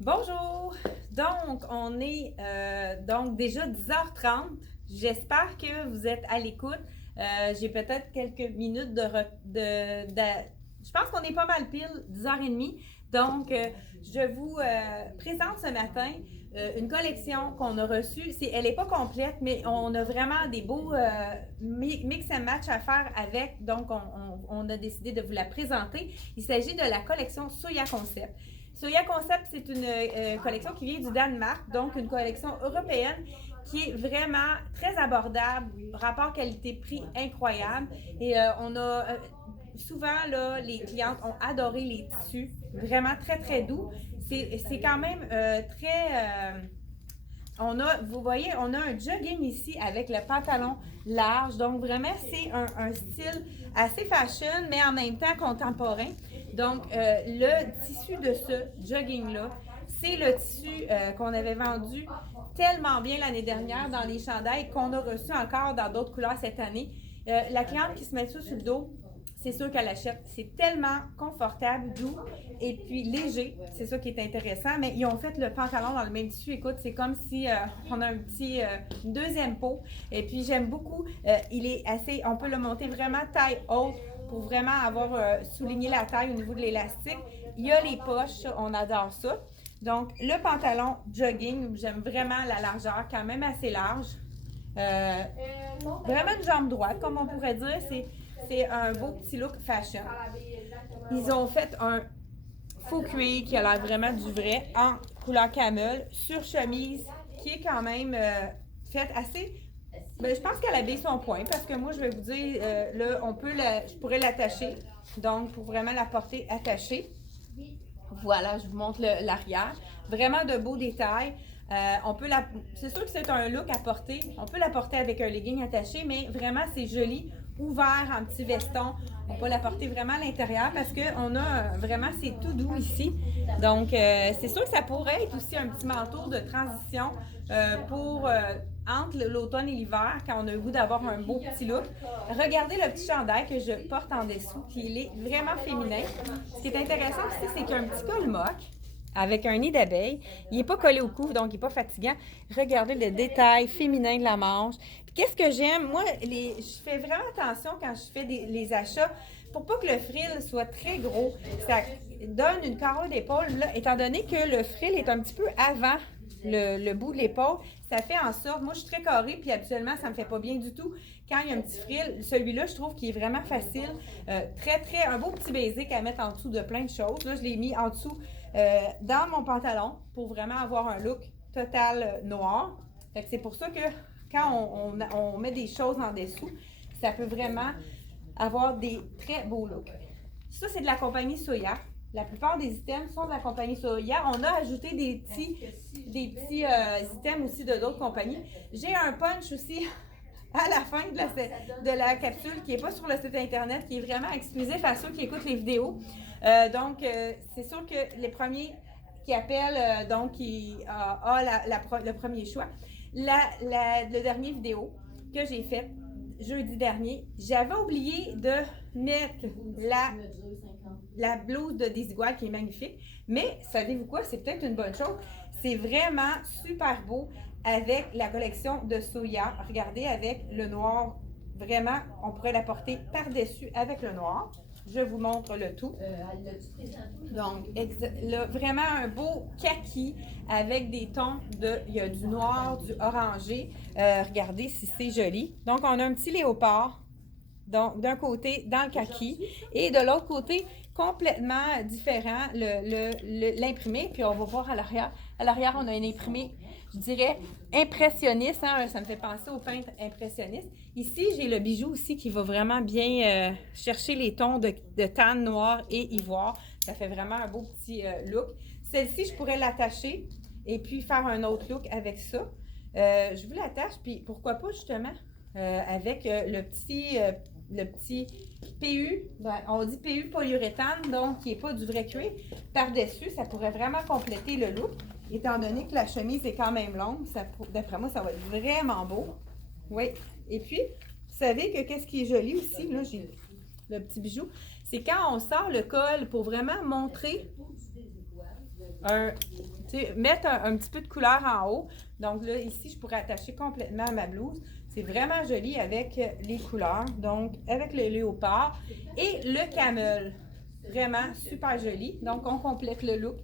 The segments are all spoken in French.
Bonjour! Donc, on est donc déjà 10h30. J'espère que vous êtes à l'écoute. J'ai peut-être quelques minutes je pense qu'on est pas mal pile, 10h30. Donc, je vous présente ce matin une collection qu'on a reçue. Elle n'est pas complète, mais on a vraiment des beaux mix and match à faire avec. Donc, on a décidé de vous la présenter. Il s'agit de la collection Soya Concept. Soya Concept, c'est une collection qui vient du Danemark, donc une collection européenne qui est vraiment très abordable, rapport qualité-prix incroyable. Et on a souvent, là, les clientes ont adoré les tissus, vraiment très, très doux. C'est quand même vous voyez, on a un jogging ici avec le pantalon large. Donc, vraiment, c'est un style assez fashion, mais en même temps contemporain. Donc, le tissu de ce jogging-là, c'est le tissu qu'on avait vendu tellement bien l'année dernière dans les chandails qu'on a reçu encore dans d'autres couleurs cette année. La cliente qui se met ça sur le dos, c'est sûr qu'elle achète. C'est tellement confortable, doux et puis léger. C'est ça qui est intéressant. Mais ils ont fait le pantalon dans le même tissu. Écoute, c'est comme si on a une deuxième peau. Et puis j'aime beaucoup. Il est assez, on peut le monter vraiment taille haute pour vraiment avoir souligné la taille au niveau de l'élastique. Il y a les poches, on adore ça. Donc le pantalon jogging, j'aime vraiment la largeur, quand même assez large. Vraiment une jambe droite, comme on pourrait dire. C'est un beau petit look fashion. Ils ont fait un faux cuir qui a l'air vraiment du vrai en couleur camel sur chemise qui est quand même faite assez. Ben, je pense qu'elle habille son point parce que moi je vais vous dire là je pourrais l'attacher donc pour vraiment la porter attachée. Voilà, je vous montre l'arrière. Vraiment de beaux détails. C'est sûr que c'est un look à porter. On peut la porter avec un legging attaché, mais vraiment c'est joli, ouvert en petit veston. On peut la porter vraiment à l'intérieur parce qu'on a vraiment, c'est tout doux ici. Donc, c'est sûr que ça pourrait être aussi un petit manteau de transition entre l'automne et l'hiver, quand on a le goût d'avoir un beau petit look. Regardez le petit chandail que je porte en dessous, qui est vraiment féminin. Ce qui est intéressant aussi, c'est qu'il y a un petit col moque avec un nid d'abeille. Il n'est pas collé au cou, donc il n'est pas fatigant. Regardez le détail féminin de la manche. Puis qu'est-ce que j'aime? Moi, je fais vraiment attention quand je fais les achats pour pas que le frill soit très gros. Ça donne une carreau d'épaule. Étant donné que le frill est un petit peu avant le bout de l'épaule, ça fait en sorte, moi je suis très carrée, puis habituellement ça me fait pas bien du tout. Quand il y a un petit frill, celui-là je trouve qu'il est vraiment facile, un beau petit basic à mettre en dessous de plein de choses. Là je l'ai mis en dessous dans mon pantalon pour vraiment avoir un look total noir. Fait que c'est pour ça que quand on met des choses en dessous, ça peut vraiment avoir des très beaux looks. Ça c'est de la compagnie Soya. La plupart des items sont de la compagnie Soya. On a ajouté des petits items aussi de d'autres compagnies. J'ai un punch aussi à la fin de la capsule qui n'est pas sur le site internet, qui est vraiment exclusif à ceux qui écoutent les vidéos. Donc, c'est sûr que les premiers qui appellent, donc qui a le premier choix. Le dernier vidéo que j'ai fait jeudi dernier, j'avais oublié de mettre la blouse de Desigual qui est magnifique. Mais savez-vous quoi? C'est peut-être une bonne chose. C'est vraiment super beau avec la collection de Soya. Regardez avec le noir. Vraiment, on pourrait la porter par-dessus avec le noir. Je vous montre le tout. Donc, vraiment un beau kaki avec des tons il y a du noir, du orangé. Regardez si c'est joli. Donc, on a un petit léopard. Donc, d'un côté, dans le kaki, et de l'autre côté, complètement différent, l'imprimé. Puis, on va voir à l'arrière. À l'arrière, on a un imprimé, je dirais, impressionniste. Hein? Ça me fait penser aux peintres impressionnistes. Ici, j'ai le bijou aussi qui va vraiment bien chercher les tons de tan noir et ivoire. Ça fait vraiment un beau petit look. Celle-ci, je pourrais l'attacher et puis faire un autre look avec ça. Je vous l'attache, puis pourquoi pas justement avec le petit PU, on dit PU polyuréthane, donc qui n'est pas du vrai cuir, par-dessus, ça pourrait vraiment compléter le look, étant donné que la chemise est quand même longue, d'après moi, ça va être vraiment beau. Oui, et puis, vous savez que qu'est-ce qui est joli aussi, là, j'ai le petit bijou, c'est quand on sort le col pour vraiment montrer un mettre un petit peu de couleur en haut. Donc là, ici, je pourrais attacher complètement à ma blouse. C'est vraiment joli avec les couleurs. Donc, avec le léopard et le camel. Vraiment super joli. Donc, on complète le look.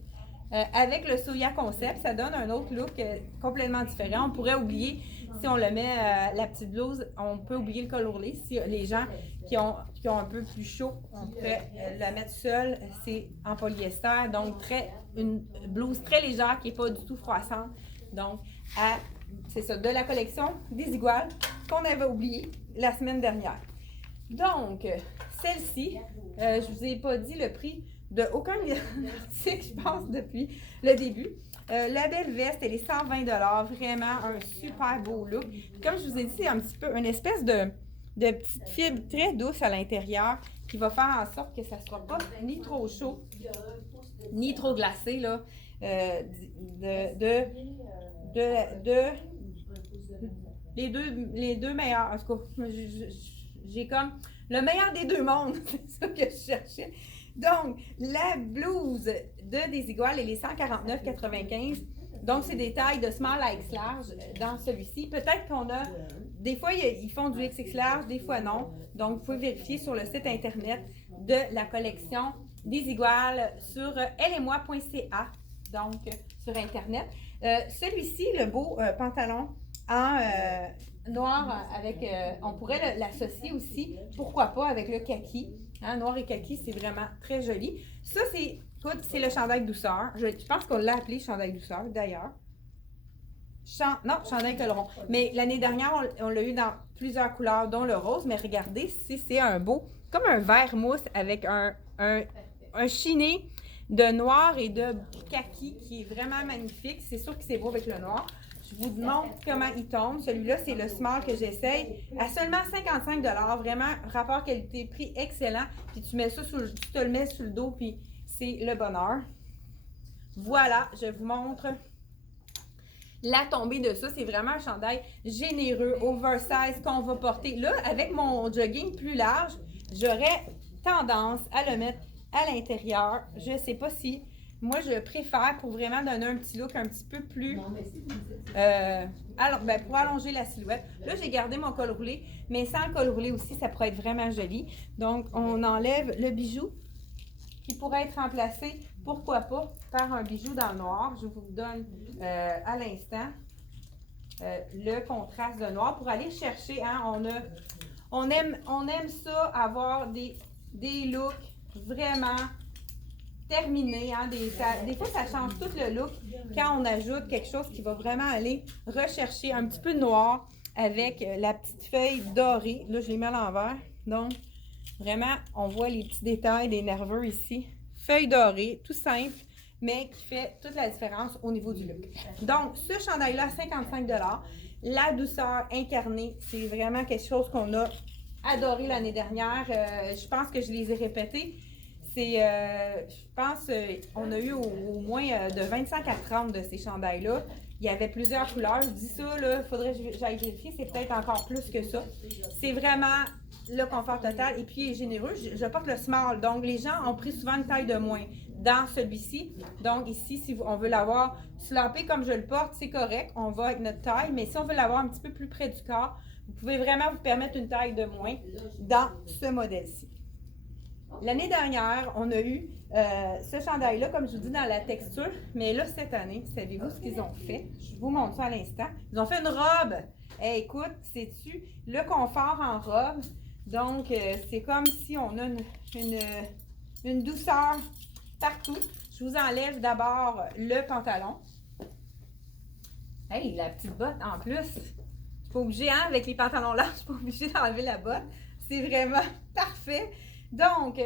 Avec le Soya Concept, ça donne un autre look complètement différent. On pourrait oublier, si on le met la petite blouse, on peut oublier le col roulé. Si les gens qui ont un peu plus chaud, on pourrait la mettre seule. C'est en polyester, donc une blouse très légère qui n'est pas du tout froissante. Donc, c'est ça, de la collection des Iguales qu'on avait oublié la semaine dernière. Donc, celle-ci, je ne vous ai pas dit le prix de aucun article, je pense, depuis le début. La belle veste, elle est 120 $, vraiment un super beau look. Comme je vous ai dit, c'est un petit peu une espèce de petite fibre très douce à l'intérieur qui va faire en sorte que ça ne sera pas ni trop chaud, ni trop glacé, là. Les deux meilleurs, en tout cas, j'ai comme le meilleur des deux mondes, c'est ça que je cherchais. Donc, la blouse de Desigual, elle est 149,95 $. Donc, c'est des tailles de small à X large dans celui-ci. Peut-être qu'on a, des fois, ils font du XX large, des fois non. Donc, vous pouvez vérifier sur le site internet de la collection Desigual sur ellemoi.ca, donc sur internet. Celui-ci, le beau pantalon en noir avec, on pourrait l'associer aussi, pourquoi pas, avec le kaki. Hein, noir et kaki, c'est vraiment très joli. Ça, c'est le chandail douceur. Je pense qu'on l'a appelé chandail douceur, d'ailleurs. Non, chandail coloron. Mais l'année dernière, on l'a eu dans plusieurs couleurs, dont le rose. Mais regardez, c'est un beau, comme un vert mousse avec un chiné de noir et de kaki qui est vraiment magnifique. C'est sûr que c'est beau avec le noir. Je vous montre comment il tombe. Celui-là, c'est le small que j'essaye. À seulement 55 $. Vraiment, rapport qualité-prix excellent. Puis tu mets ça tu te le mets sur le dos, puis c'est le bonheur. Voilà, je vous montre la tombée de ça. C'est vraiment un chandail généreux, oversize qu'on va porter. Là, avec mon jogging plus large, j'aurais tendance à le mettre à l'intérieur. Je ne sais pas si... Moi, je préfère pour vraiment donner un petit look un petit peu plus... pour allonger la silhouette. Là, j'ai gardé mon col roulé, mais sans le col roulé aussi, ça pourrait être vraiment joli. Donc, on enlève le bijou qui pourrait être remplacé, pourquoi pas, par un bijou dans le noir. Je vous donne à l'instant le contraste de noir pour aller chercher. Hein, on aime ça, avoir des looks vraiment... terminé. Hein, des fois, ça change tout le look quand on ajoute quelque chose qui va vraiment aller rechercher un petit peu de noir avec la petite feuille dorée. Là, je l'ai mis à l'envers. Donc, vraiment, on voit les petits détails des nerveux ici. Feuille dorée, tout simple, mais qui fait toute la différence au niveau du look. Donc, ce chandail-là, 55 $. La douceur incarnée, c'est vraiment quelque chose qu'on a adoré l'année dernière. Je pense que je les ai répétés. Je pense, on a eu au moins de 25 à 30 de ces chandails-là. Il y avait plusieurs couleurs. Je dis ça, là, il faudrait que j'aille vérifier, c'est peut-être encore plus que ça. C'est vraiment le confort total et puis il est généreux. Je porte le small, donc les gens ont pris souvent une taille de moins dans celui-ci. Donc ici, si on veut l'avoir slampé comme je le porte, c'est correct, on va avec notre taille, mais si on veut l'avoir un petit peu plus près du corps, vous pouvez vraiment vous permettre une taille de moins dans ce modèle-ci. L'année dernière, on a eu ce chandail-là, comme je vous dis, dans la texture. Mais là, cette année, savez-vous ce qu'ils ont fait? Je vous montre ça à l'instant. Ils ont fait une robe. Hey, écoute, sais-tu, le confort en robe. Donc, c'est comme si on a une douceur partout. Je vous enlève d'abord le pantalon. Hey, la petite botte en plus. Je ne suis pas obligée, hein, avec les pantalons là, je ne suis pas obligée d'enlever la botte. C'est vraiment parfait. Donc,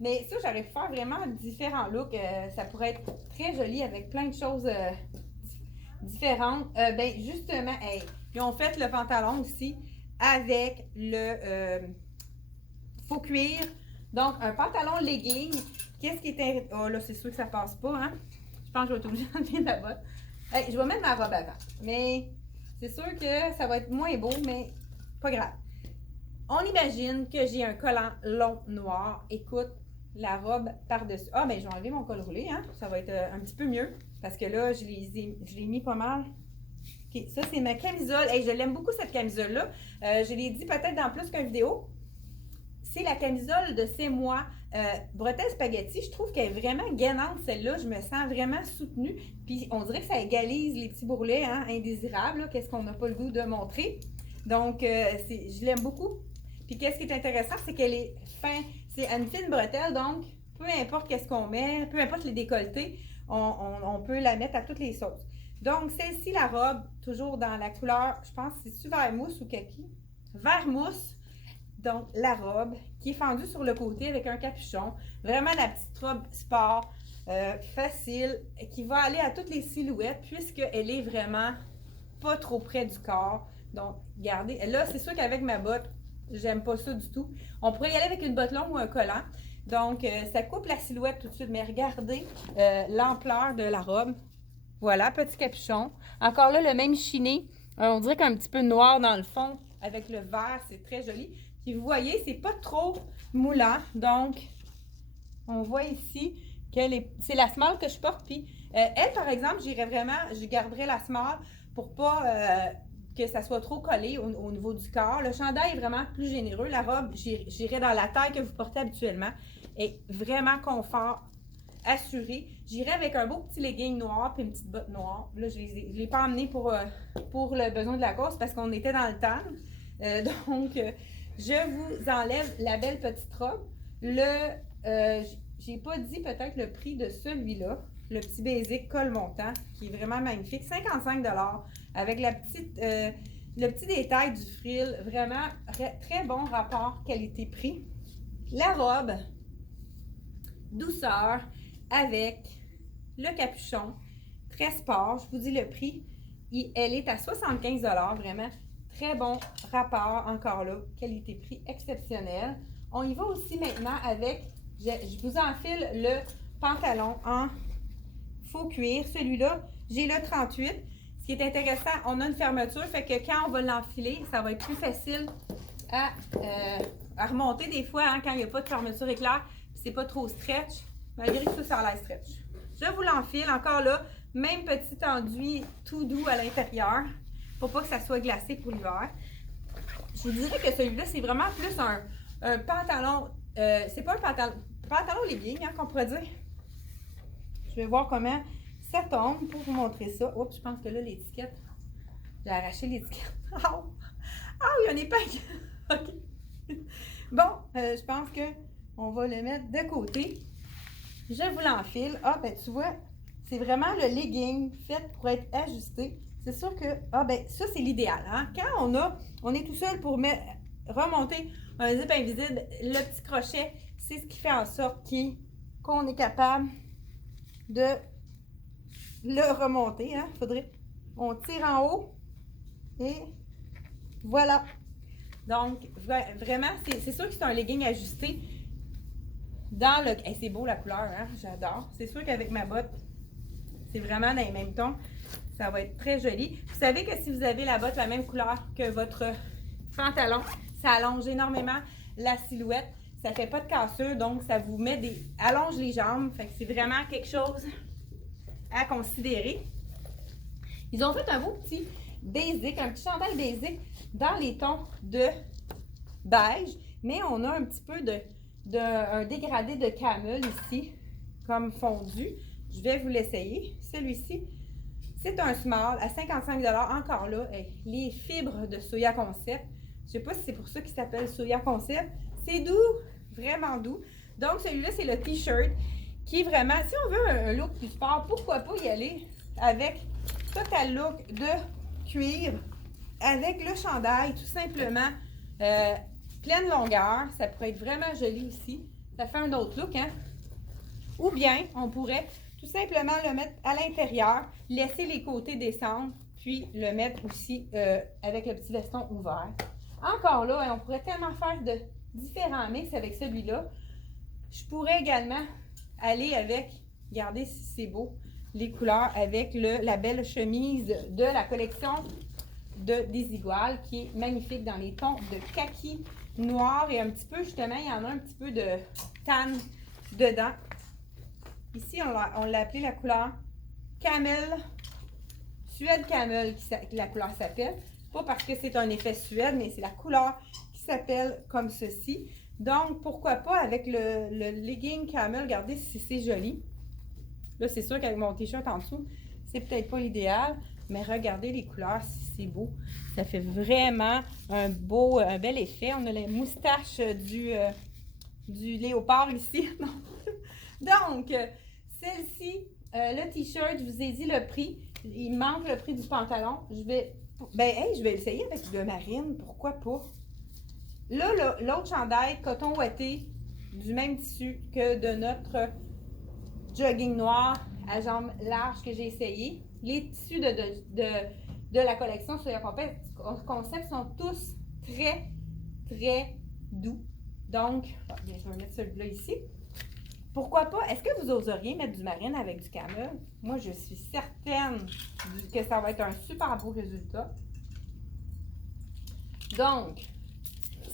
mais ça, j'aurais pu faire vraiment différents looks. Ça pourrait être très joli avec plein de choses différentes. Ben, justement, hey, ils ont fait le pantalon aussi avec le faux cuir. Donc, un pantalon legging. Qu'est-ce qui est... Oh là, c'est sûr que ça passe pas, hein? Je pense que je vais être obligée d'enlever la botte. Hey, je vais mettre ma robe avant. Mais c'est sûr que ça va être moins beau, mais pas grave. On imagine que j'ai un collant long noir. Écoute, la robe par-dessus. Ah, ben je vais enlever mon col roulé, hein? Ça va être un petit peu mieux. Parce que là, je l'ai mis pas mal. OK, ça, c'est ma camisole. Hey, je l'aime beaucoup, cette camisole-là. Je l'ai dit peut-être dans plus qu'une vidéo. C'est la camisole de C'est moi. Bretelle spaghetti, je trouve qu'elle est vraiment gainante, celle-là. Je me sens vraiment soutenue. Puis, on dirait que ça égalise les petits bourrelets hein, indésirables. Qu'est-ce qu'on n'a pas le goût de montrer. Donc, je l'aime beaucoup. Puis, qu'est-ce qui est intéressant, c'est qu'elle est fin. C'est une fine bretelle, donc, peu importe qu'est-ce qu'on met, peu importe les décolletés, on peut la mettre à toutes les sauces. Donc, celle-ci, la robe, toujours dans la couleur, je pense, c'est-tu vert mousse ou kaki? Vert mousse. Donc, la robe qui est fendue sur le côté avec un capuchon. Vraiment la petite robe sport, facile, qui va aller à toutes les silhouettes puisqu'elle est vraiment pas trop près du corps. Donc, regardez. Là, c'est sûr qu'avec ma botte, j'aime pas ça du tout. On pourrait y aller avec une botte longue ou un collant. Donc, ça coupe la silhouette tout de suite. Mais regardez l'ampleur de la robe. Voilà, petit capuchon. Encore là, le même chiné. On dirait qu'un petit peu noir dans le fond avec le vert. C'est très joli. Puis vous voyez, c'est pas trop moulant. Donc, on voit ici c'est la small que je porte. Puis, elle, par exemple, je garderais la small pour pas que ça soit trop collé au niveau du corps. Le chandail est vraiment plus généreux. La robe, j'irais dans la taille que vous portez habituellement. Et vraiment confort assuré. J'irais avec un beau petit legging noir puis une petite botte noire. Là, je ne l'ai pas emmené pour le besoin de la course parce qu'on était dans le tan. Donc, je vous enlève la belle petite robe. J'ai pas dit peut-être le prix de celui-là. Le petit basic col montant qui est vraiment magnifique. 55 $ avec le petit détail du frill. Vraiment très bon rapport qualité-prix. La robe, douceur, avec le capuchon, très sport. Je vous dis le prix. Elle est à 75 $, vraiment. Très bon rapport, encore là. Qualité-prix exceptionnelle. On y va aussi maintenant avec, je vous enfile le pantalon en faux cuir. Celui-là, j'ai le 38. Ce qui est intéressant, on a une fermeture, fait que quand on va l'enfiler, ça va être plus facile à remonter des fois hein, quand il n'y a pas de fermeture éclair. C'est pas trop stretch, malgré que ça a l'air stretch. Je vous l'enfile, encore là, même petit enduit tout doux à l'intérieur, pour pas que ça soit glacé pour l'hiver. Je vous dirais que celui-là, c'est vraiment plus un pantalon, c'est pas un pantalon legging, hein, qu'on pourrait dire. Je vais voir comment ça tombe pour vous montrer ça. Oups, je pense que là, l'étiquette, j'ai arraché l'étiquette. Ah, il y a un épingle. OK. Bon, je pense que on va le mettre de côté. Je vous l'enfile. Ah, ben tu vois, c'est vraiment le legging fait pour être ajusté. C'est sûr que, ça c'est l'idéal. Hein? Quand on est tout seul pour remonter un zip invisible, le petit crochet, c'est ce qui fait en sorte qu'on est capable de le remonter. Hein? On tire en haut et voilà. Donc, vraiment, c'est sûr que c'est un legging ajusté. C'est beau la couleur, hein? J'adore. C'est sûr qu'avec ma botte, c'est vraiment dans les mêmes tons. Ça va être très joli. Vous savez que si vous avez la botte la même couleur que votre pantalon, ça allonge énormément la silhouette. Ça fait pas de cassure, donc ça vous allonge les jambes. Fait que c'est vraiment quelque chose à considérer. Ils ont fait un beau petit basic, un petit chandail basic dans les tons de beige, mais on a un petit peu un dégradé de camel ici, comme fondu. Je vais vous l'essayer. Celui-ci, c'est un small à 55 $. Encore là, les fibres de Soya Concept. Je ne sais pas si c'est pour ça qu'il s'appelle Soya Concept. C'est doux, vraiment doux. Donc, celui-là, c'est le t-shirt qui est vraiment, si on veut un look plus sport, pourquoi pas y aller avec total look de cuir avec le chandail, tout simplement. Pleine longueur, ça pourrait être vraiment joli aussi. Ça fait un autre look, hein? Ou bien, on pourrait tout simplement le mettre à l'intérieur, laisser les côtés descendre, puis le mettre aussi avec le petit veston ouvert. Encore là, on pourrait tellement faire de différents mix avec celui-là. Je pourrais également aller avec, regardez si c'est beau, les couleurs avec la belle chemise de la collection de Desigual qui est magnifique dans les tons de kaki noir et un petit peu, justement, il y en a un petit peu de tan dedans. Ici, on l'a appelé la couleur Camel, Suède Camel, la couleur s'appelle. Pas parce que c'est un effet Suède, mais c'est la couleur qui s'appelle comme ceci. Donc, pourquoi pas avec le legging Camel, regardez si c'est joli. Là, c'est sûr qu'avec mon t-shirt en dessous, c'est peut-être pas l'idéal, mais regardez les couleurs, c'est beau. Ça fait vraiment un bel effet. On a les moustaches du léopard ici. Donc, celle-ci, le t-shirt, je vous ai dit le prix. Il manque le prix du pantalon. Je vais essayer avec le marine, pourquoi pas. Là, l'autre chandail, coton ouaté, du même tissu que de notre jogging noir à jambes larges que j'ai essayé. Les tissus de la collection Soya Concept sont tous très, très doux. Donc, je vais mettre celui-là ici. Pourquoi pas? Est-ce que vous oseriez mettre du marine avec du camel? Moi, je suis certaine que ça va être un super beau résultat. Donc,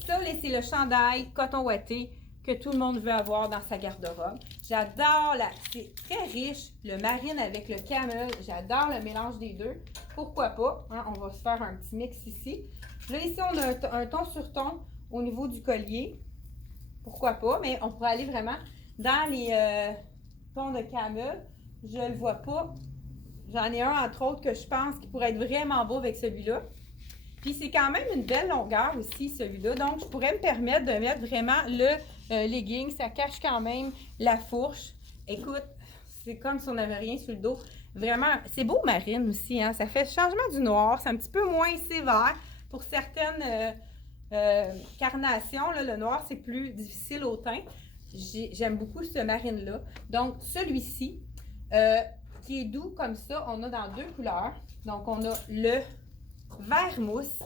ça, c'est le chandail coton ouaté que tout le monde veut avoir dans sa garde-robe. J'adore c'est très riche, le marine avec le camel. J'adore le mélange des deux. Pourquoi pas? Hein, on va se faire un petit mix ici. Là, ici, on a un ton sur ton au niveau du collier. Pourquoi pas? Mais on pourrait aller vraiment dans les tons de camel. Je ne le vois pas. J'en ai un, entre autres, que je pense qui pourrait être vraiment beau avec celui-là. Puis c'est quand même une belle longueur aussi, celui-là. Donc, je pourrais me permettre de mettre vraiment le legging. Ça cache quand même la fourche. Écoute, c'est comme si on n'avait rien sur le dos. Vraiment, c'est beau marine aussi, hein? Ça fait changement du noir. C'est un petit peu moins sévère. Pour certaines carnations, là, le noir, c'est plus difficile au teint. J'aime beaucoup ce marine-là. Donc, celui-ci, qui est doux comme ça, on a dans deux couleurs. Donc, on a le vert mousse.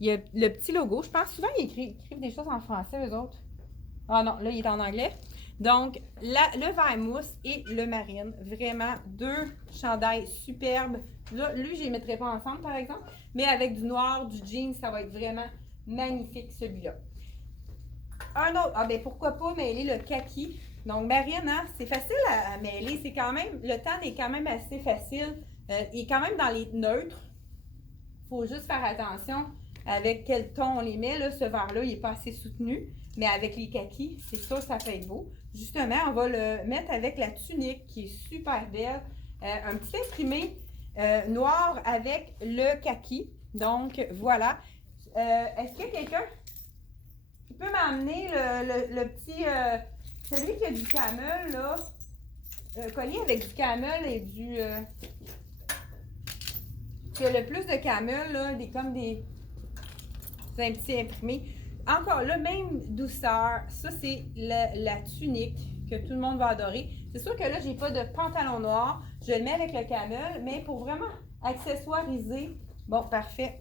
Il y a le petit logo. Je pense souvent ils écrivent des choses en français, eux autres. Ah non, là, il est en anglais. Donc, le vert mousse et le marine. Vraiment, deux chandails superbes. Là, lui, je ne les mettrai pas ensemble, par exemple. Mais avec du noir, du jean, ça va être vraiment magnifique, celui-là. Un autre, pourquoi pas mêler le kaki. Donc, marine, hein, c'est facile à mêler. C'est quand même, le tan est quand même assez facile. Il est quand même dans les neutres. Il faut juste faire attention avec quel ton on les met. Là, ce vert-là, il n'est pas assez soutenu. Mais avec les kakis, c'est sûr ça fait beau. Justement, on va le mettre avec la tunique qui est super belle. Un petit imprimé noir avec le kaki. Donc, voilà. Est-ce qu'il y a quelqu'un qui peut m'amener le petit... celui qui a du camel, là. Collier avec du camel et du... qui a le plus de camel, là, comme des... C'est un petit imprimé. Encore là, même douceur. Ça, c'est la tunique que tout le monde va adorer. C'est sûr que là, j'ai pas de pantalon noir. Je le mets avec le camel, mais pour vraiment accessoiriser, bon, parfait.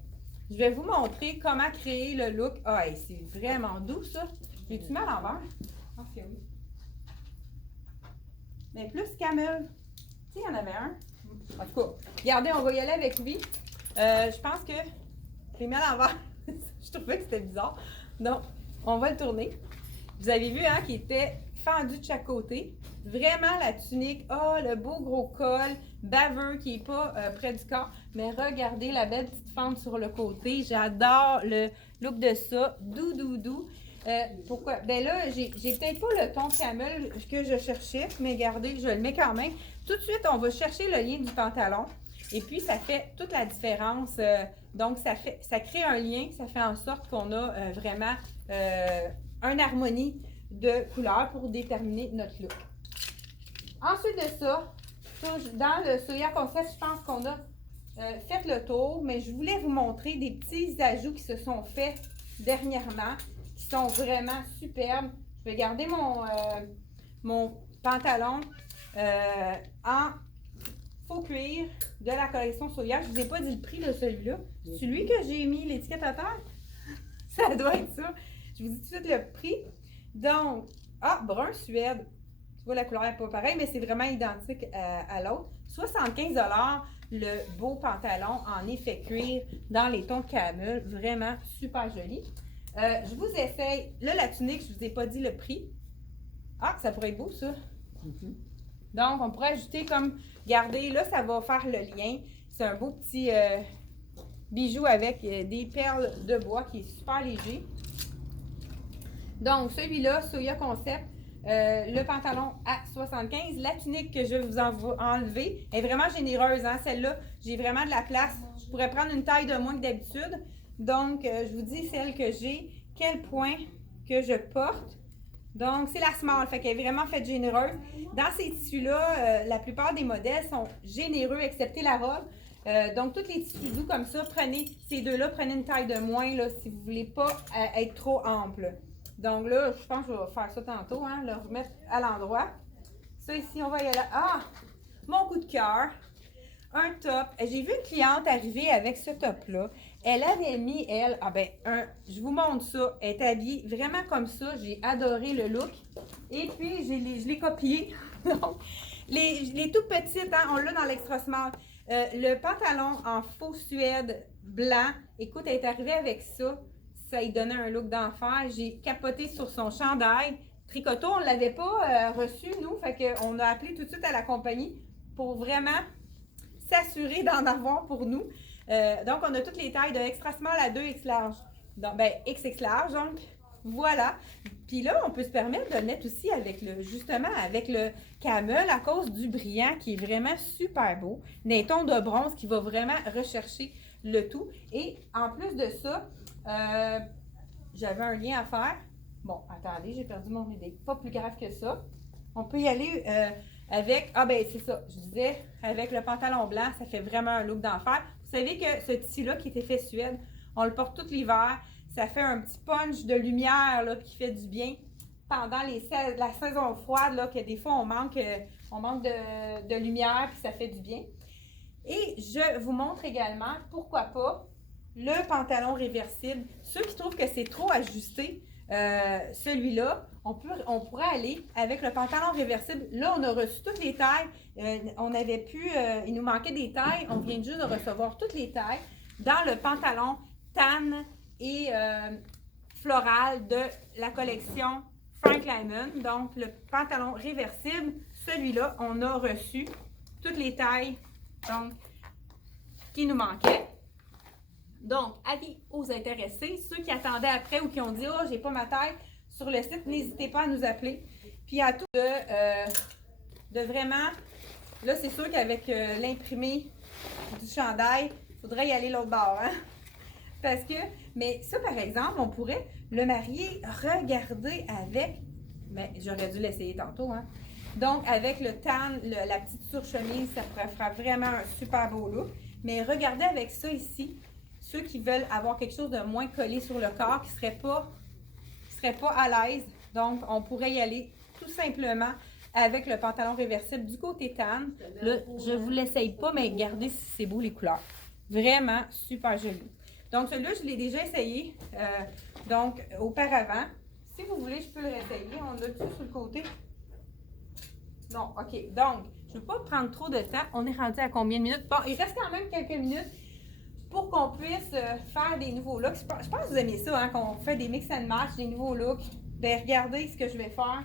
Je vais vous montrer comment créer le look. Ah, c'est vraiment doux, ça. J'ai-tu mal en l'envers? Je pense que oui. Mais plus camel. Tu sais, il y en avait un. En tout cas, regardez, on va y aller avec lui. Je pense que j'ai mis à l'envers. Je trouvais que c'était bizarre. Donc, on va le tourner. Vous avez vu, hein, qu'il était fendu de chaque côté. Vraiment, la tunique, le beau gros col, baveux, qui n'est pas près du corps. Mais regardez la belle petite fente sur le côté. J'adore le look de ça. Doux, doux, doux. Pourquoi? Ben là, j'ai peut-être pas le ton camel que je cherchais, mais regardez, je le mets quand même. Tout de suite, on va chercher le lien du pantalon. Et puis, ça fait toute la différence. Donc, ça crée un lien, ça fait en sorte qu'on a vraiment une harmonie de couleurs pour déterminer notre look. Ensuite de ça, dans le Soya Concept, je pense qu'on a fait le tour, mais je voulais vous montrer des petits ajouts qui se sont faits dernièrement, qui sont vraiment superbes. Je vais garder mon pantalon en faux cuir de la collection Soya. Je ne vous ai pas dit le prix de celui-là. Celui que j'ai mis l'étiquette à terre, ça doit être ça. Je vous dis tout de suite le prix. Donc, brun Suède. Tu vois, la couleur n'est pas pareille, mais c'est vraiment identique à l'autre. 75 $, le beau pantalon en effet cuir dans les tons de camel. Vraiment super joli. Je vous essaye. Là, la tunique, je ne vous ai pas dit le prix. Ah, ça pourrait être beau, ça. Donc, on pourrait ajouter comme, regardez, là, ça va faire le lien. C'est un beau petit bijou avec des perles de bois qui est super léger. Donc, celui-là, Soya Concept, le pantalon à 75. La tunique que je vais vous enlever est vraiment généreuse. Hein? Celle-là, j'ai vraiment de la place. Je pourrais prendre une taille de moins que d'habitude. Donc, je vous dis celle que j'ai, quel point que je porte. Donc, c'est la small, fait qu'elle est vraiment faite généreuse. Dans ces tissus-là, la plupart des modèles sont généreux, excepté la robe. Donc, tous les tissus doux comme ça, prenez ces deux-là, prenez une taille de moins là, si vous ne voulez pas être trop ample. Donc là, je pense que je vais faire ça tantôt, hein, le remettre à l'endroit. Ça ici, on va y aller. Ah! Mon coup de cœur, un top. J'ai vu une cliente arriver avec ce top-là. Elle avait mis, je vous montre ça. Elle est habillée vraiment comme ça. J'ai adoré le look. Et puis, je l'ai copié. Donc, les tout petites, hein, on l'a dans l'extra small. Le pantalon en faux suède blanc. Écoute, elle est arrivée avec ça. Ça lui donnait un look d'enfer. J'ai capoté sur son chandail. Tricoto, on ne l'avait pas reçu, nous. Fait qu'on a appelé tout de suite à la compagnie pour vraiment s'assurer d'en avoir pour nous. Donc, on a toutes les tailles de extra small à 2X large. Donc, XX large, donc, voilà. Puis là, on peut se permettre de le mettre aussi avec avec le camel à cause du brillant qui est vraiment super beau. Des tons de bronze qui va vraiment rechercher le tout. Et en plus de ça, j'avais un lien à faire. Bon, attendez, j'ai perdu mon idée. Pas plus grave que ça. On peut y aller avec, c'est ça, je disais, avec le pantalon blanc, ça fait vraiment un look d'enfer. Vous savez que ce tissu-là qui était fait suède, on le porte tout l'hiver. Ça fait un petit punch de lumière là, qui fait du bien pendant la saison froide, là, que des fois on manque de lumière, puis ça fait du bien. Et je vous montre également, pourquoi pas, le pantalon réversible. Ceux qui trouvent que c'est trop ajusté, celui-là, on pourrait aller avec le pantalon réversible. Là, on a reçu toutes les tailles. Il nous manquait des tailles. On vient juste de recevoir toutes les tailles dans le pantalon tan et floral de la collection Frank Lyman. Donc, le pantalon réversible, celui-là, on a reçu toutes les tailles donc, qui nous manquaient. Donc, avis aux intéressés, ceux qui attendaient après ou qui ont dit « Oh, j'ai pas ma taille » sur le site, n'hésitez pas à nous appeler. Puis à tout de vraiment, là c'est sûr qu'avec l'imprimé du chandail, il faudrait y aller l'autre bord, hein? Parce que, mais ça par exemple, on pourrait le marier, regarder avec, mais j'aurais dû l'essayer tantôt, hein? Donc avec le tan, la petite surchemise, ça pourrait faire vraiment un super beau look. Mais regardez avec ça ici, ceux qui veulent avoir quelque chose de moins collé sur le corps, qui ne seraient pas à l'aise. Donc, on pourrait y aller tout simplement avec le pantalon réversible du côté tan. Là, je ne vous l'essaye pas, mais regardez si c'est beau les couleurs. Vraiment super joli. Donc, celui-là, je l'ai déjà essayé auparavant. Si vous voulez, je peux le réessayer. On l'a tout sur le côté. Non, OK. Donc, je ne veux pas prendre trop de temps. On est rendu à combien de minutes? Bon, il reste quand même quelques minutes pour qu'on puisse faire des nouveaux looks. Je pense que vous aimez ça, hein, qu'on fait des mix and match, des nouveaux looks. Bien, regardez ce que je vais faire.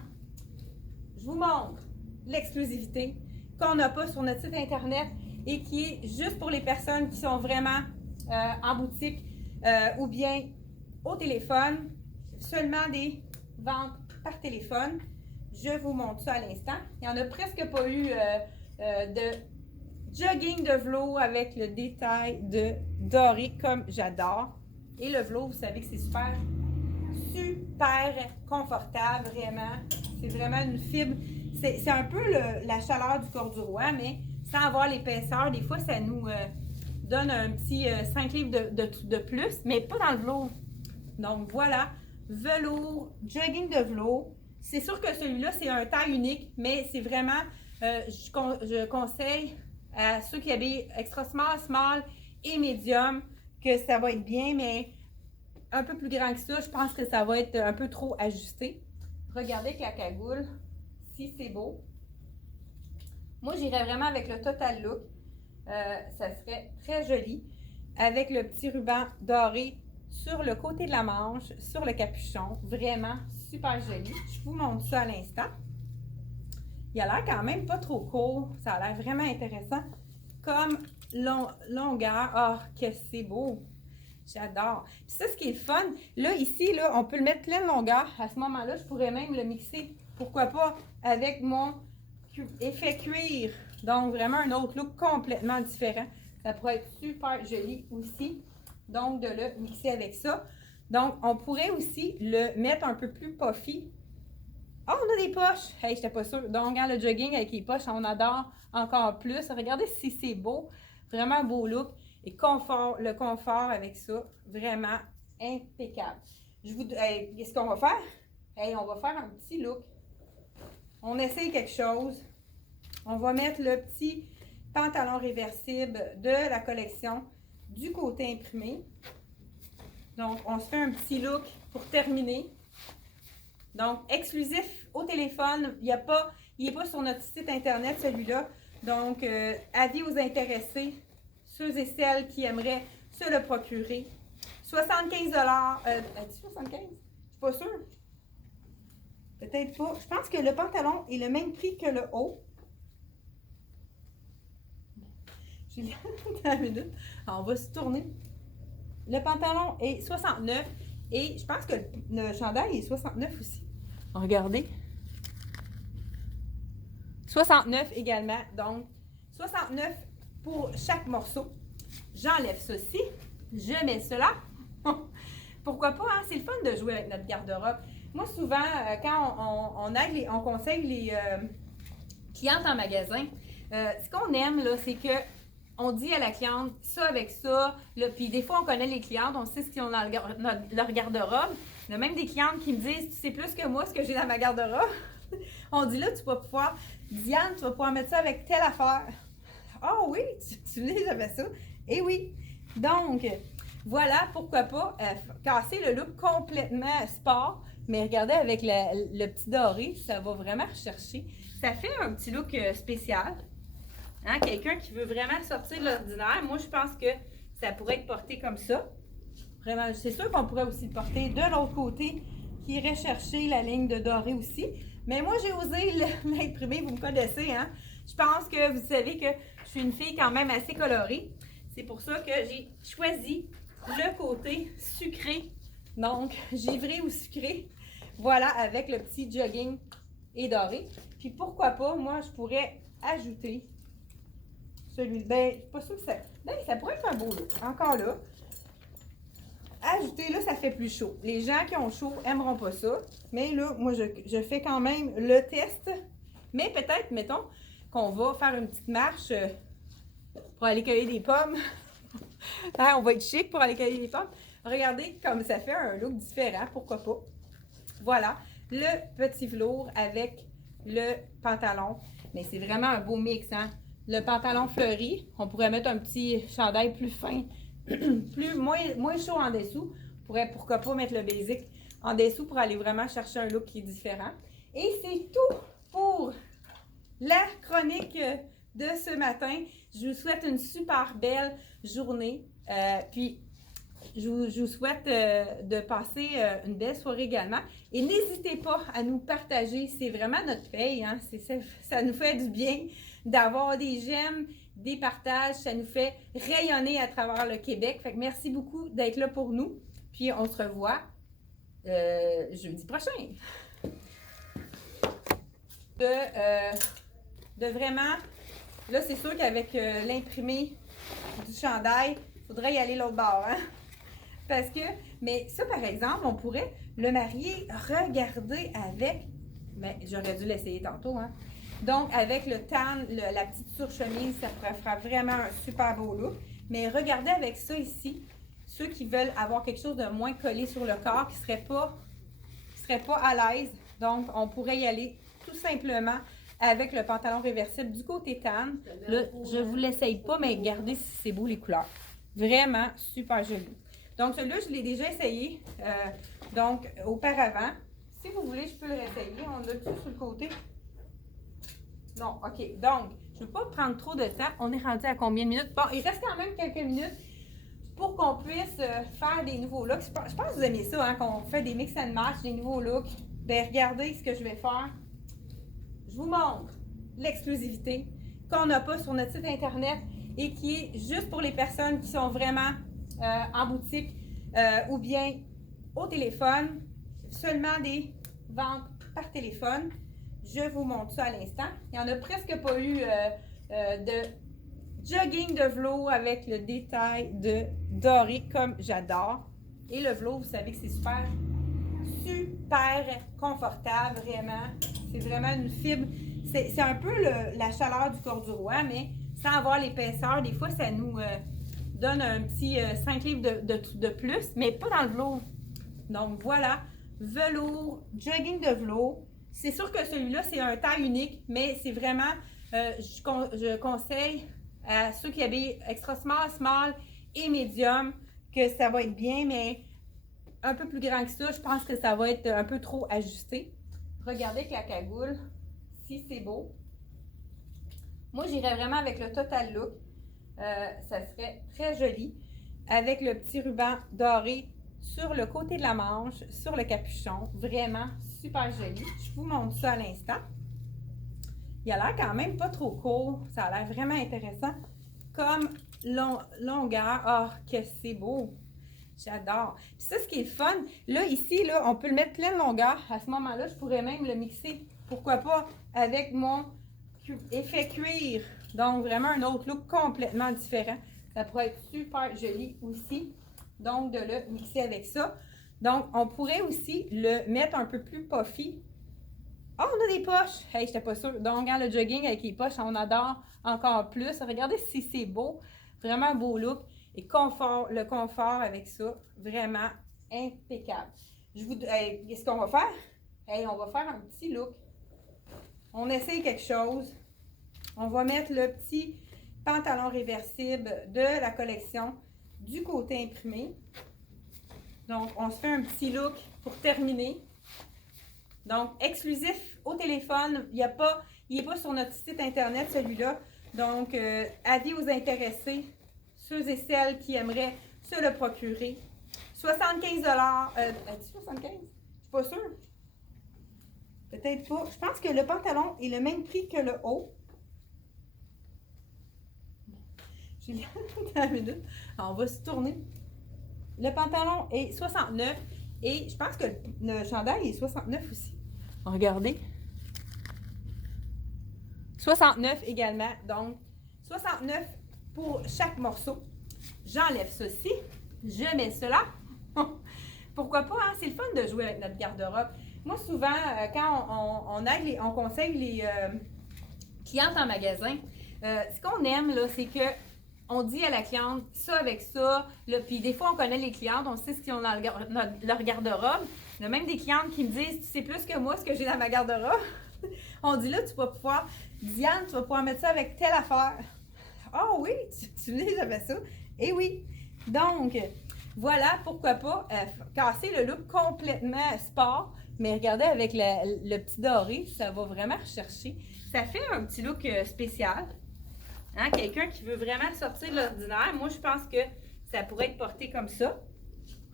Je vous montre l'exclusivité qu'on n'a pas sur notre site Internet et qui est juste pour les personnes qui sont vraiment en boutique ou bien au téléphone. Seulement des ventes par téléphone. Je vous montre ça à l'instant. Il n'y en a presque pas eu de jogging de velours avec le détail de doré comme j'adore. Et le velours, vous savez que c'est super confortable, vraiment. C'est vraiment une fibre. C'est un peu la chaleur du corduroy, mais sans avoir l'épaisseur. Des fois, ça nous donne un petit 5 livres de plus, mais pas dans le velours. Donc voilà, velours, jogging de velours. C'est sûr que celui-là, c'est un taille unique, mais c'est vraiment, je conseille à ceux qui habillent extra small, small et medium que ça va être bien, mais un peu plus grand que ça, je pense que ça va être un peu trop ajusté. Regardez avec la cagoule, si c'est beau. Moi, j'irais vraiment avec le total look. Ça serait très joli. Avec le petit ruban doré sur le côté de la manche, sur le capuchon. Vraiment super joli. Je vous montre ça à l'instant. Il a l'air quand même pas trop court. Ça a l'air vraiment intéressant. Comme longueur. Ah, que c'est beau! J'adore. Puis ça, ce qui est le fun, là, ici, là, on peut le mettre plein de longueur. À ce moment-là, je pourrais même le mixer, pourquoi pas, avec mon effet cuir. Donc, vraiment un autre look complètement différent. Ça pourrait être super joli aussi. Donc, de le mixer avec ça. Donc, on pourrait aussi le mettre un peu plus puffy. Oh, on a des poches! Hey, j'étais pas sûre. Donc, regarde le jogging avec les poches, on adore encore plus. Regardez si c'est beau. Vraiment un beau look. Et confort, le confort avec ça, vraiment impeccable. Qu'est-ce qu'on va faire? Hey, on va faire un petit look. On essaye quelque chose. On va mettre le petit pantalon réversible de la collection du côté imprimé. Donc, on se fait un petit look pour terminer. Donc, exclusif au téléphone. Il n'est pas sur notre site internet, celui-là. Donc, avis aux intéressés, ceux et celles qui aimeraient se le procurer. 75 $. As-tu 75? Je ne suis pas sûre. Peut-être pas. Je pense que le pantalon est le même prix que le haut. J'ai une minute. Alors, on va se tourner. Le pantalon est 69 et je pense que le chandail est 69 aussi. Regardez. 69 également. Donc, 69 pour chaque morceau. J'enlève ceci. Je mets cela. Pourquoi pas, hein? C'est le fun de jouer avec notre garde-robe. Moi, souvent, quand on conseille les clientes en magasin, ce qu'on aime, là, c'est que on dit à la cliente ça avec ça. Puis des fois, on connaît les clientes, on sait ce qu'ils ont dans leur garde-robe. Il y a même des clientes qui me disent, tu sais plus que moi ce que j'ai dans ma garde-robe. On dit là, tu vas pouvoir, Diane, tu vas pouvoir mettre ça avec telle affaire. Ah oui, tu me dis, j'avais ça. Eh oui. Donc, voilà, pourquoi pas casser le look complètement sport. Mais regardez, avec le petit doré, ça va vraiment rechercher. Ça fait un petit look spécial. Hein? Quelqu'un qui veut vraiment sortir de l'ordinaire, moi, je pense que ça pourrait être porté comme ça. Vraiment, c'est sûr qu'on pourrait aussi le porter de l'autre côté, qui irait chercher la ligne de doré aussi. Mais moi, j'ai osé l'imprimer, vous me connaissez, hein? Je pense que vous savez que je suis une fille quand même assez colorée. C'est pour ça que j'ai choisi le côté sucré. Donc, givré ou sucré. Voilà, avec le petit jogging et doré. Puis pourquoi pas, moi, je pourrais ajouter celui-là. Ben, je suis pas sûre que ça... Ben, ça pourrait être un beau look. Encore là. Ajouter, là, ça fait plus chaud. Les gens qui ont chaud aimeront pas ça. Mais là, moi, je fais quand même le test. Mais peut-être, mettons, qu'on va faire une petite marche pour aller cueillir des pommes. Hein, on va être chic pour aller cueillir des pommes. Regardez comme ça fait un look différent. Pourquoi pas? Voilà. Le petit velours avec le pantalon. Mais c'est vraiment un beau mix, hein? Le pantalon fleuri, on pourrait mettre un petit chandail plus fin, moins chaud en dessous. On pourrait, pourquoi pas, mettre le basic en dessous pour aller vraiment chercher un look qui est différent. Et c'est tout pour la chronique de ce matin. Je vous souhaite une super belle journée. Puis, je vous souhaite de passer une belle soirée également. Et n'hésitez pas à nous partager. C'est vraiment notre paye. Hein? Ça nous fait du bien d'avoir des j'aime, des partages. Ça nous fait rayonner à travers le Québec. Fait que merci beaucoup d'être là pour nous. Puis on se revoit jeudi prochain. De vraiment... Là, c'est sûr qu'avec l'imprimé du chandail, il faudrait y aller l'autre bord. Hein? Parce que... Mais ça, par exemple, on pourrait le marier, regarder avec... Mais j'aurais dû l'essayer tantôt, hein? Donc, avec le tan, la petite surchemise, ça pourrait faire vraiment un super beau look. Mais regardez avec ça ici, ceux qui veulent avoir quelque chose de moins collé sur le corps, qui ne seraient pas à l'aise. Donc, on pourrait y aller tout simplement avec le pantalon réversible du côté tan. Là, je ne vous l'essaye pas, mais regardez si c'est beau les couleurs. Vraiment super joli. Donc, celui-là, je l'ai déjà essayé donc auparavant. Si vous voulez, je peux le réessayer. On l'a tout sur le côté. Non, OK. Donc, je ne veux pas prendre trop de temps. On est rendu à combien de minutes? Bon, il reste quand même quelques minutes pour qu'on puisse faire des nouveaux looks. Je pense que vous aimez ça, hein, qu'on fait des mix and match, des nouveaux looks. Bien, regardez ce que je vais faire. Je vous montre l'exclusivité qu'on n'a pas sur notre site internet et qui est juste pour les personnes qui sont vraiment en boutique ou bien au téléphone, seulement des ventes par téléphone. Je vous montre ça à l'instant. Il n'y en a presque pas eu de jogging de velours avec le détail de doré comme j'adore. Et le velours, vous savez que c'est super confortable, vraiment. C'est vraiment une fibre. C'est un peu la chaleur du corduroy, mais sans avoir l'épaisseur. Des fois, ça nous donne un petit 5 livres de plus, mais pas dans le velours. Donc voilà, velours, jogging de velours. C'est sûr que celui-là, c'est un taille unique, mais c'est vraiment, je conseille à ceux qui habillent extra small, small et medium que ça va être bien, mais un peu plus grand que ça, je pense que ça va être un peu trop ajusté. Regardez avec la cagoule, si c'est beau. Moi, j'irais vraiment avec le total look. Ça serait très joli. Avec le petit ruban doré sur le côté de la manche, sur le capuchon. Vraiment super joli. Je vous montre ça à l'instant. Il a l'air quand même pas trop court. Ça a l'air vraiment intéressant. Comme longueur. Oh, que c'est beau! J'adore. Puis ça, ce qui est fun, là, ici, là, on peut le mettre plein de longueur. À ce moment-là, je pourrais même le mixer, pourquoi pas, avec mon effet cuir. Donc, vraiment un autre look complètement différent. Ça pourrait être super joli aussi. Donc, de le mixer avec ça. Donc, on pourrait aussi le mettre un peu plus puffy. Oh, on a des poches! Hey, j'étais pas sûre. Donc, regarde le jogging avec les poches, on adore encore plus. Regardez si c'est beau. Vraiment un beau look. Et le confort avec ça, vraiment impeccable. Qu'est-ce qu'on va faire? Hey, on va faire un petit look. On essaye quelque chose. On va mettre le petit pantalon réversible de la collection du côté imprimé. Donc, on se fait un petit look pour terminer. Donc, exclusif au téléphone. Il n'est pas sur notre site internet, celui-là. Donc, avis aux intéressés, ceux et celles qui aimeraient se le procurer. 75 $. As-tu 75? Je ne suis pas sûre. Peut-être pas. Je pense que le pantalon est le même prix que le haut. J'ai la minute. Alors, on va se tourner. Le pantalon est 69 et je pense que le chandail est 69 aussi. Regardez. 69 également. Donc, 69 pour chaque morceau. J'enlève ceci. Je mets cela. Pourquoi pas, hein? C'est le fun de jouer avec notre garde-robe. Moi, souvent, quand on conseille les clientes en magasin, ce qu'on aime, là, c'est que on dit à la cliente ça avec ça. Puis des fois, on connaît les clientes, on sait ce qu'ils ont dans leur garde-robe. Il y a même des clientes qui me disent, tu sais plus que moi ce que j'ai dans ma garde-robe. On dit là, tu vas pouvoir, Diane, tu vas pouvoir mettre ça avec telle affaire. Ah oh, oui, tu me dis, j'avais ça. Eh oui. Donc, voilà, pourquoi pas casser le look complètement sport. Mais regardez, avec le petit doré, ça va vraiment rechercher. Ça fait un petit look spécial. Hein? Quelqu'un qui veut vraiment sortir de l'ordinaire. Moi, je pense que ça pourrait être porté comme ça.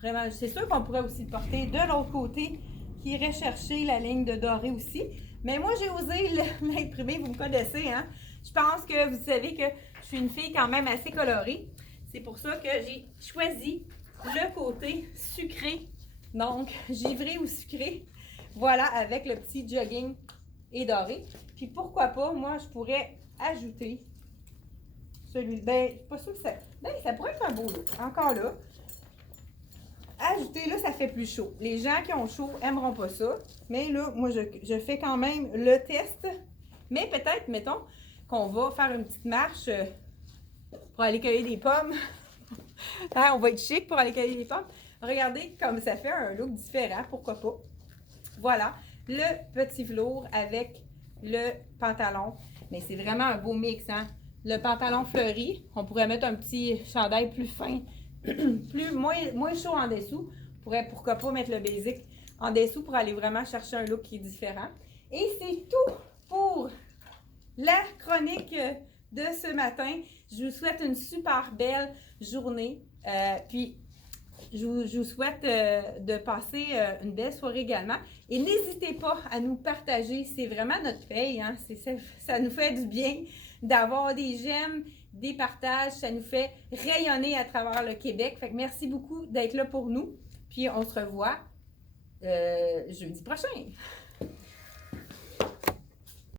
Vraiment, c'est sûr qu'on pourrait aussi le porter de l'autre côté, qui irait chercher la ligne de doré aussi. Mais moi, j'ai osé l'imprimer, vous me connaissez, hein? Je pense que vous savez que je suis une fille quand même assez colorée. C'est pour ça que j'ai choisi le côté sucré. Donc, givré ou sucré. Voilà, avec le petit jogging et doré. Puis pourquoi pas, moi, je pourrais ajouter celui-là. Ben, je suis pas sûre que ça... Ben, ça pourrait être un beau look. Encore là. Ajouter, là, ça fait plus chaud. Les gens qui ont chaud aimeront pas ça. Mais là, moi, je fais quand même le test. Mais peut-être, mettons, qu'on va faire une petite marche pour aller cueillir des pommes. Hein, on va être chic pour aller cueillir des pommes. Regardez comme ça fait un look différent. Pourquoi pas? Voilà. Le petit velours avec le pantalon. Mais c'est vraiment un beau mix, hein? Le pantalon fleuri. On pourrait mettre un petit chandail plus fin. moins chaud en dessous. On pourrait, pourquoi pas, mettre le basic en dessous pour aller vraiment chercher un look qui est différent. Et c'est tout pour la chronique de ce matin. Je vous souhaite une super belle journée. Puis, je vous souhaite de passer une belle soirée également. Et n'hésitez pas à nous partager. C'est vraiment notre paye. Hein? Ça nous fait du bien d'avoir des j'aime, des partages. Ça nous fait rayonner à travers le Québec. Fait que merci beaucoup d'être là pour nous. Puis on se revoit jeudi prochain.